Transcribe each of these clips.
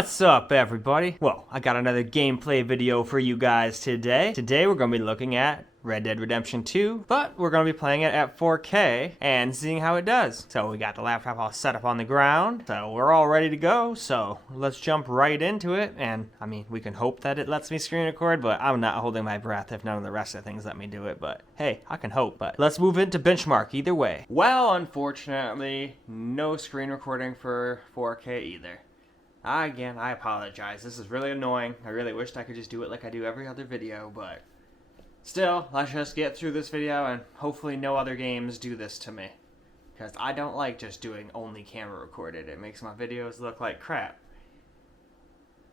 What's up, everybody? Well, I got another gameplay video for you guys today. Today we're going to be looking at Red Dead Redemption 2, but we're going to be playing it at 4K and seeing how it does. So we got the laptop all set up on the ground, so we're all ready to go. So let's jump right into it. And I mean, we can hope that it lets me screen record, but I'm not holding my breath if none of the rest of the things let me do it. But hey, I can hope. But let's move into benchmark either way. Well, unfortunately, no screen recording for 4K either. Again, I apologize. This is really annoying. I really wished I could just do it like I do every other video, but still, let's just get through this video and hopefully no other games do this to me. Because I don't like just doing only camera recorded. It makes my videos look like crap.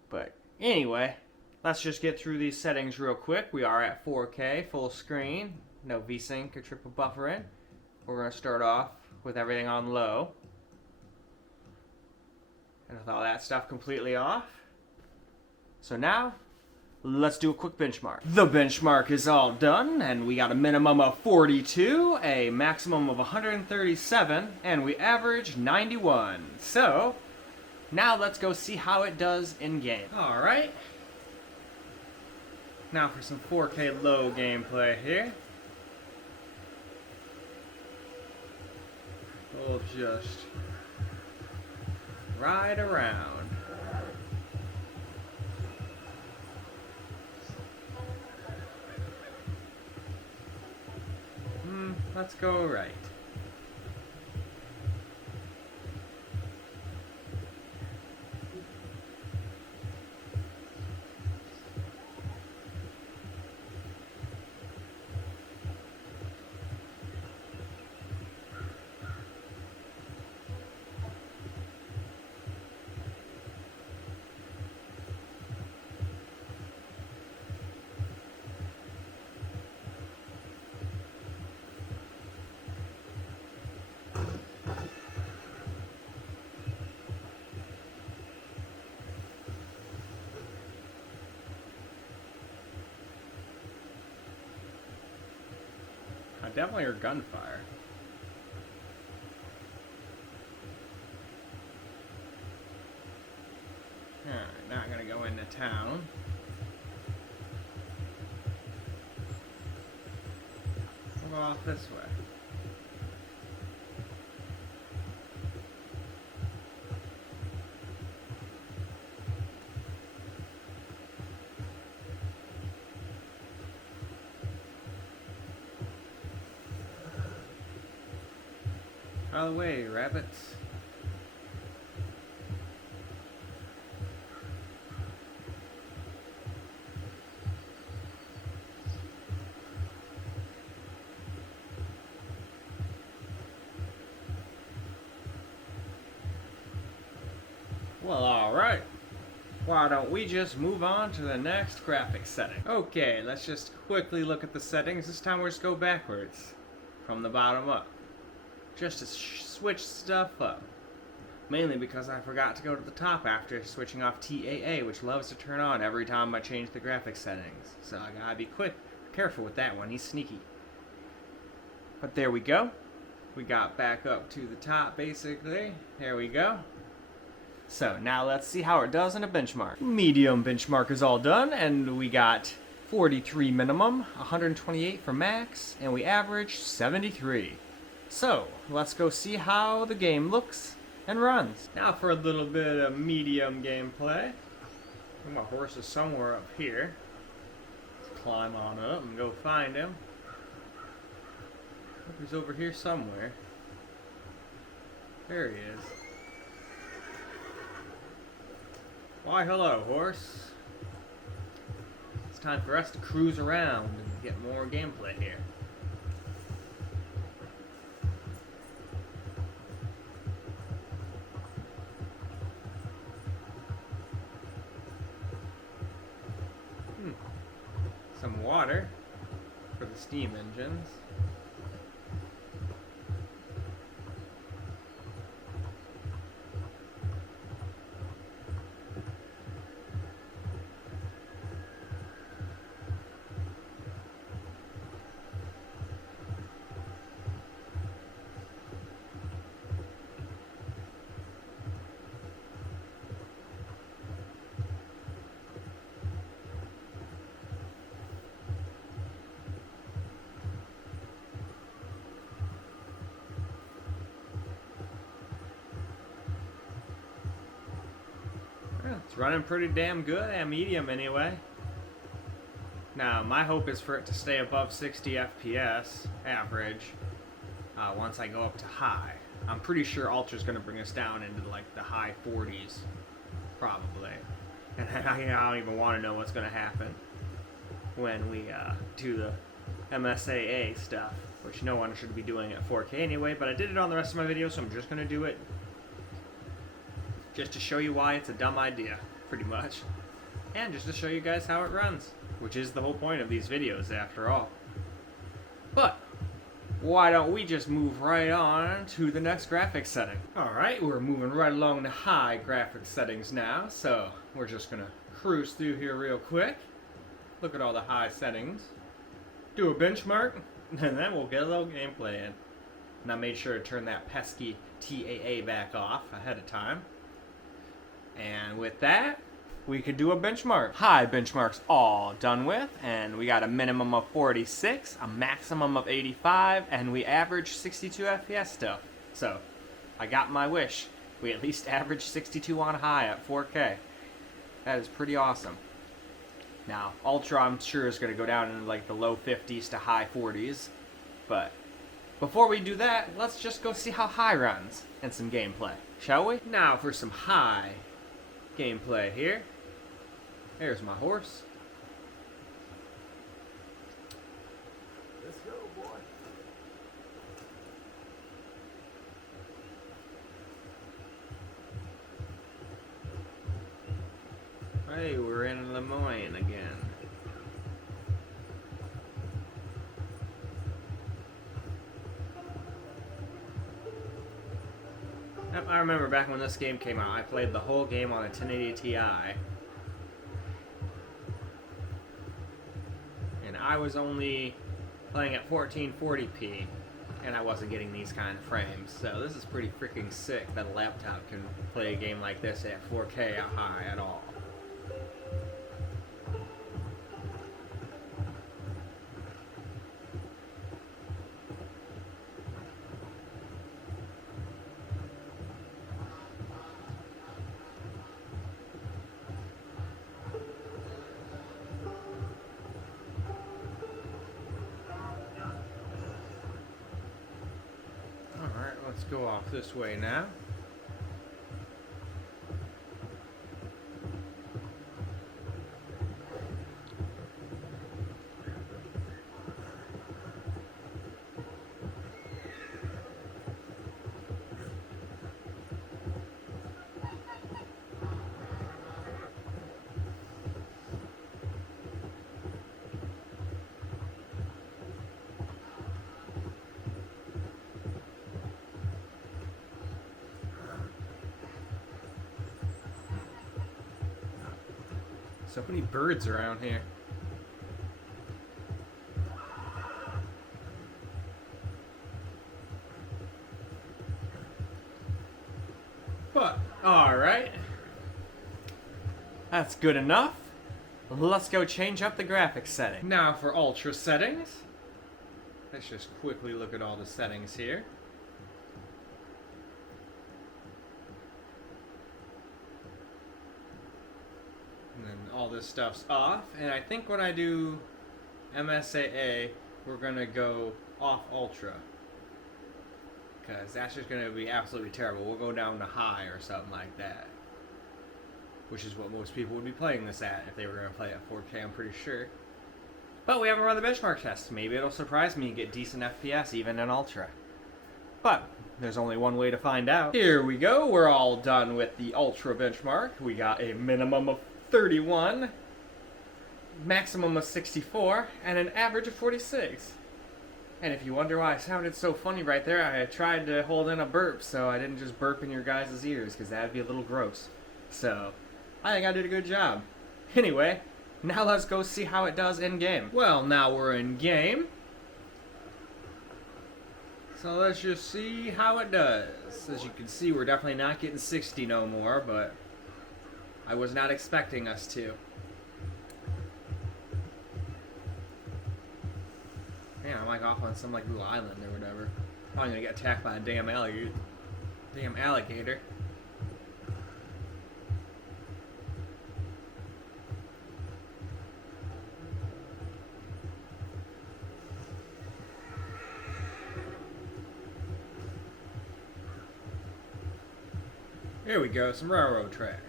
But anyway, let's just get through these settings real quick. We are at 4K, full screen, no VSync or triple buffering. We're going to start off with everything on low. And with all that stuff completely off. So now, let's do a quick benchmark. The benchmark is all done, and we got a minimum of 42, a maximum of 137, and we averaged 91. So, now let's go see how it does in-game. Alright. Now for some 4K low gameplay here. We'll just ride around. Let's go right. Definitely her gunfire. Alright, not gonna go into town. We'll go off this way. Out of the way, rabbits. Well, alright. Why don't we just move on to the next graphics setting? Okay, let's just quickly look at the settings. This time we'll just go backwards, from the bottom up. Just to switch stuff up. Mainly because I forgot to go to the top after switching off TAA, which loves to turn on every time I change the graphics settings. So I gotta be careful with that one, he's sneaky. But there we go. We got back up to the top basically. There we go. So now let's see how it does in a benchmark. Medium benchmark is all done, and we got 43 minimum, 128 for max, and we averaged 73. So, let's go see how the game looks and runs. Now for a little bit of medium gameplay. My horse is somewhere up here. Let's climb on up and go find him. I think he's over here somewhere. There he is. Why, hello, horse. It's time for us to cruise around and get more gameplay here. Some water for the steam engines. It's running pretty damn good at medium anyway. Now, my hope is for it to stay above 60 FPS average once I go up to high. I'm pretty sure Ultra's going to bring us down into like the high 40s, probably. And I don't even want to know what's going to happen when we do the MSAA stuff, which no one should be doing at 4K anyway, but I did it on the rest of my videos, so I'm just going to do it just to show you why it's a dumb idea, pretty much. And just to show you guys how it runs, which is the whole point of these videos after all. But why don't we just move right on to the next graphics setting? Alright, we're moving right along to high graphics settings now, so we're just gonna cruise through here real quick, look at all the high settings, do a benchmark, and then we'll get a little gameplay in. And I made sure to turn that pesky TAA back off ahead of time. And with that, we could do a benchmark. High benchmark's all done with, and we got a minimum of 46, a maximum of 85, and we average 62 FPS still. So, I got my wish. We at least average 62 on high at 4K. That is pretty awesome. Now, Ultra I'm sure is going to go down in like the low 50s to high 40s, but before we do that, let's just go see how high runs and some gameplay, shall we? Now for some high gameplay here. There's my horse. Let's go, boy. Hey, we're in Lemoyne again. Yep, I remember back when this game came out, I played the whole game on a 1080 Ti. I was only playing at 1440p, and I wasn't getting these kind of frames. So this is pretty freaking sick that a laptop can play a game like this at 4K high at all. Let's go off this way now. So many birds around here. But, alright. That's good enough. Let's go change up the graphics setting. Now for Ultra settings. Let's just quickly look at all the settings here. And then all this stuff's off, and I think when I do MSAA, we're gonna go off Ultra, because that's just gonna be absolutely terrible. We'll go down to high or something like that, which is what most people would be playing this at if they were gonna play at 4K, I'm pretty sure. But we haven't run the benchmark test. Maybe it'll surprise me and get decent FPS even in Ultra. But there's only one way to find out. Here we go, we're all done with the Ultra benchmark. We got a minimum of 31, maximum of 64, and an average of 46. And if you wonder why I sounded so funny right there, I tried to hold in a burp so I didn't just burp in your guys' ears, because that'd be a little gross. So, I think I did a good job. Anyway, now let's go see how it does in game. Well, now we're in game. So let's just see how it does. As you can see, we're definitely not getting 60 no more, but I was not expecting us to. Man, I'm like off on some like little island or whatever. Probably gonna get attacked by a damn alligator. Here we go, some railroad tracks.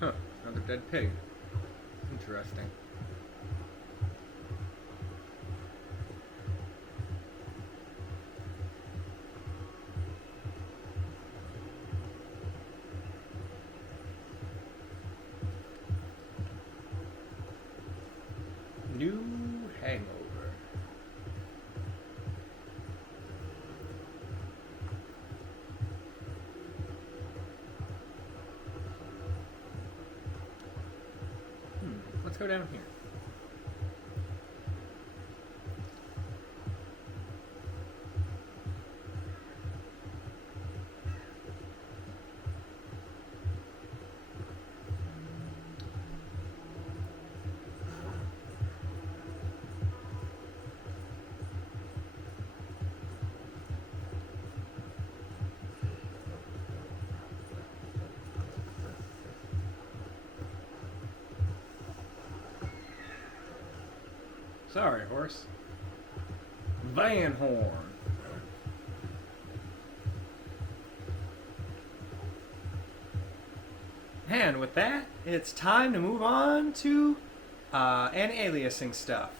Huh, another dead pig. Interesting. New hangover. Let's go down here. Sorry, horse. Van horn. And with that, it's time to move on to anti-aliasing stuff.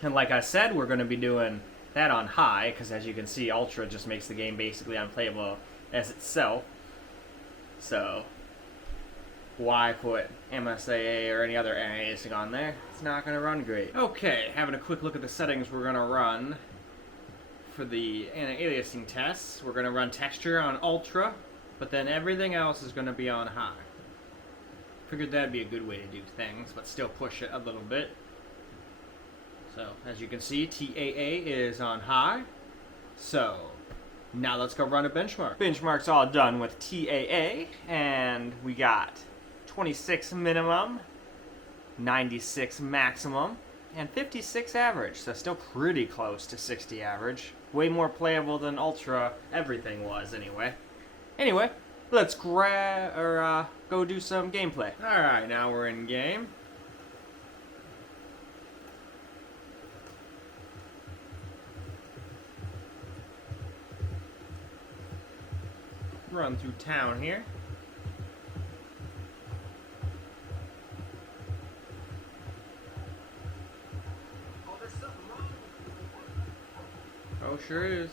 And like I said, we're going to be doing that on high, because as you can see, ultra just makes the game basically unplayable as itself. So why put MSAA or any other anti-aliasing on there? It's not going to run great. Okay, having a quick look at the settings we're going to run for the anti-aliasing tests. We're going to run texture on ultra, but then everything else is going to be on high. Figured that'd be a good way to do things, but still push it a little bit. So, as you can see, TAA is on high. So, now let's go run a benchmark. Benchmark's all done with TAA, and we got 26 minimum, 96 maximum, and 56 average. So still pretty close to 60 average. Way more playable than Ultra everything was anyway. Anyway, let's go do some gameplay. Alright, now we're in game. Run through town here. Oh, sure is.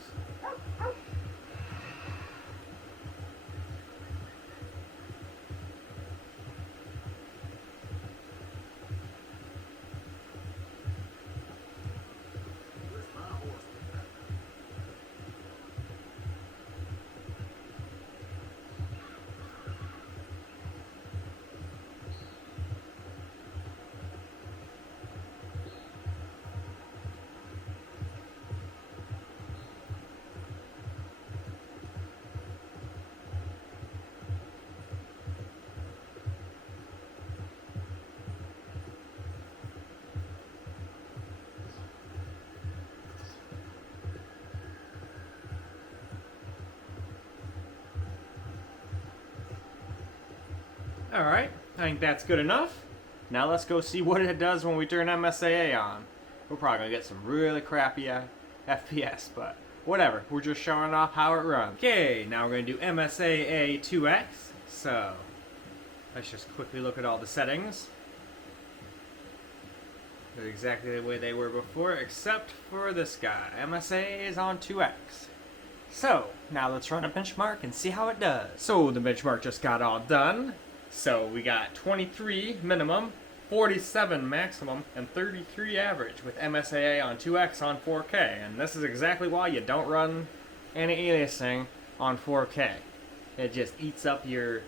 Alright, I think that's good enough. Now let's go see what it does when we turn MSAA on. We're probably going to get some really crappy FPS, but whatever. We're just showing off how it runs. Okay, now we're going to do MSAA2x. So, let's just quickly look at all the settings. They're exactly the way they were before, except for this guy. MSAA is on 2x. So, now let's run a benchmark and see how it does. So, the benchmark just got all done. So we got 23 minimum, 47 maximum, and 33 average with MSAA on 2x on 4K. And this is exactly why you don't run anti-aliasing on 4K. It just eats up your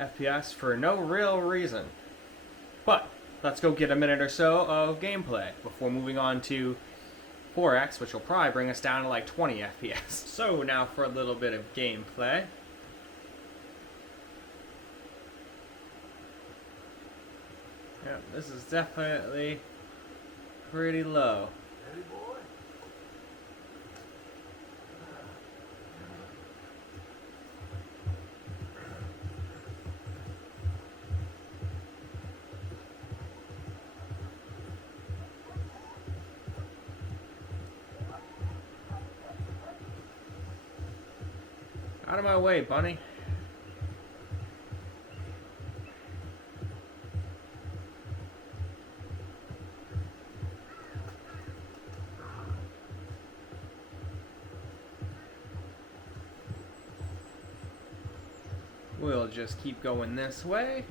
FPS for no real reason. But let's go get a minute or so of gameplay before moving on to 4x, which will probably bring us down to like 20 FPS. So now for a little bit of gameplay. Yeah, this is definitely pretty low. Ready, boy? Out of my way, bunny. We'll just keep going this way.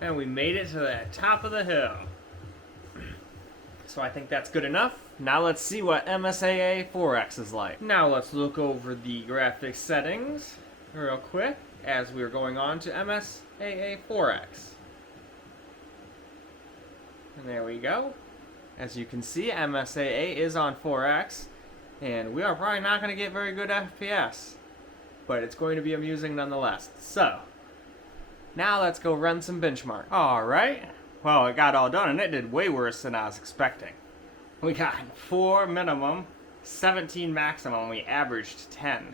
And we made it to the top of the hill. So I think that's good enough. Now let's see what MSAA4x is like. Now let's look over the graphics settings real quick as we're going on to MSAA4x. And there we go. As you can see, MSAA is on 4x, and we are probably not going to get very good FPS, but it's going to be amusing nonetheless. So, now let's go run some benchmark. Alright, well, it got all done, and it did way worse than I was expecting. We got 4 minimum, 17 maximum, we averaged 10.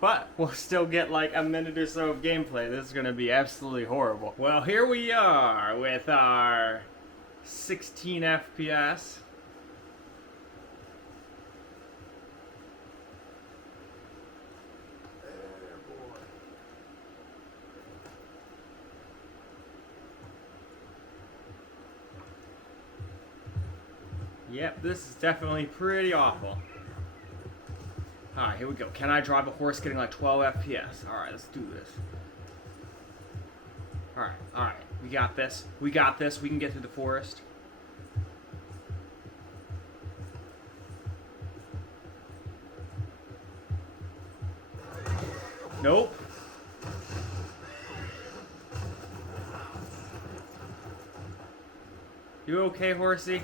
But we'll still get like a minute or so of gameplay. This is going to be absolutely horrible. Well, here we are with our 16 FPS. Yep, this is definitely pretty awful. Alright, here we go. Can I drive a horse getting like 12 FPS? Alright, let's do this. Alright. We got this. We got this. We can get through the forest. Nope. You okay, horsey?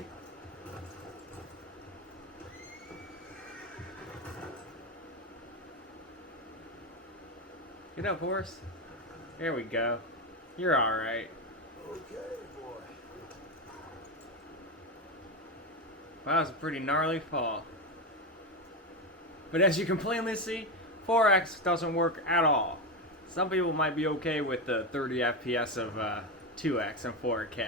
Get up, horse. There we go. You're alright. Okay, boy. Wow, that was a pretty gnarly fall. But as you can plainly see, 4x doesn't work at all. Some people might be okay with the 30 FPS of 2x and 4K.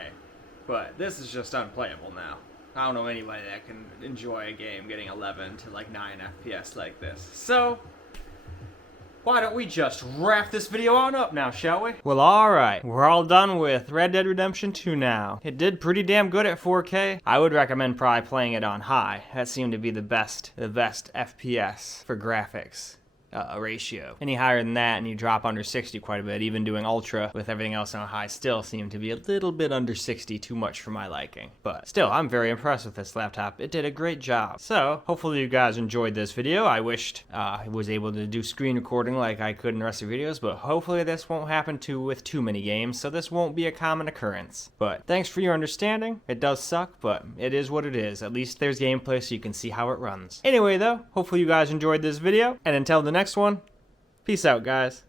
But this is just unplayable now. I don't know anybody that can enjoy a game getting 11 to like 9 FPS like this. So, why don't we just wrap this video on up now, shall we? Well, alright. We're all done with Red Dead Redemption 2 now. It did pretty damn good at 4K. I would recommend probably playing it on high. That seemed to be the best FPS for graphics. Ratio. Any higher than that and you drop under 60 quite a bit. Even doing ultra with everything else on high still seemed to be a little bit under 60, too much for my liking. But still, I'm very impressed with this laptop. It did a great job. So, hopefully you guys enjoyed this video. I wished I was able to do screen recording like I could in the rest of the videos, but hopefully this won't happen with too many games, so this won't be a common occurrence. But thanks for your understanding. It does suck, but it is what it is. At least there's gameplay so you can see how it runs. Anyway though, hopefully you guys enjoyed this video, and until the next one, peace out, guys.